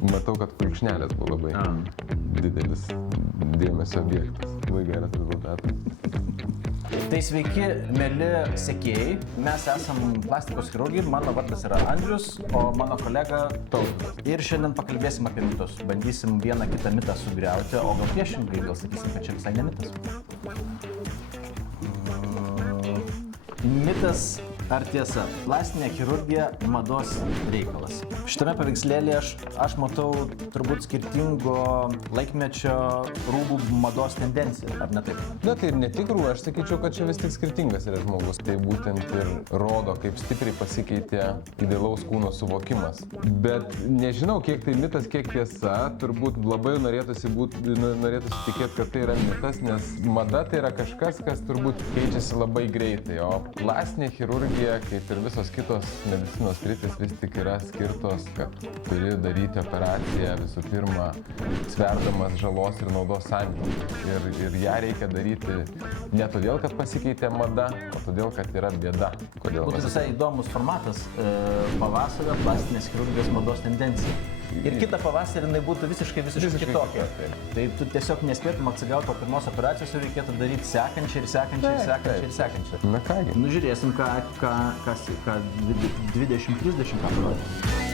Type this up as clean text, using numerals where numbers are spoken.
Matau, kad kulkšnelės buvo labai didelis dėmesio objektas. Labai geras rezultatas. Tai sveiki, mėly sekėjai. Mes esam plastikos chirurgai. Mano vardas yra Andrius, o mano kolega Tautas. Ir šiandien pakalbėsim apie mitus. Bandysim vieną kitą mitą sugriauti, o gal priešingai, gal sakysim, kad čia visai ne mitas. Mitas ar tiesa? Plastinė chirurgija mados reikalas. Šitame paveikslėlėje aš matau turbūt skirtingo laikmečio rūbų mados tendenciją, ar ne taip? Na tai ir ne tik rūbų, aš sakyčiau, kad čia vis tik skirtingas yra žmogus. Tai būtent ir rodo, kaip stipriai pasikeitė idealaus kūno suvokimas. Bet nežinau, kiek tai mitas, kiek tiesa. Turbūt labai norėtųsi tikėti, kad tai yra mitas, nes mada tai yra kažkas, kas turbūt keičiasi labai greitai. O plastinė chirurgija, kaip ir visos kitos medicinos sritys, vis tik yra skirtos, kad turi daryti operaciją visų pirma sverdamas žalos ir naudos santykį. Ir ją reikia daryti ne todėl, kad pasikeitė mada, o todėl, kad yra bėda. Būtų visai įdomus formatas pavasario plastinės chirurgijos mados tendencija. Ir kitą pavasarį jinai būtų visiškai kitokia. Tai tu tiesiog nespėtum atsigauti po pirmos operacijos ir reikėtų daryti sekančią ir sekančią. Na kągi. Nu žiūrėsim, ką 20-30 ką parodė.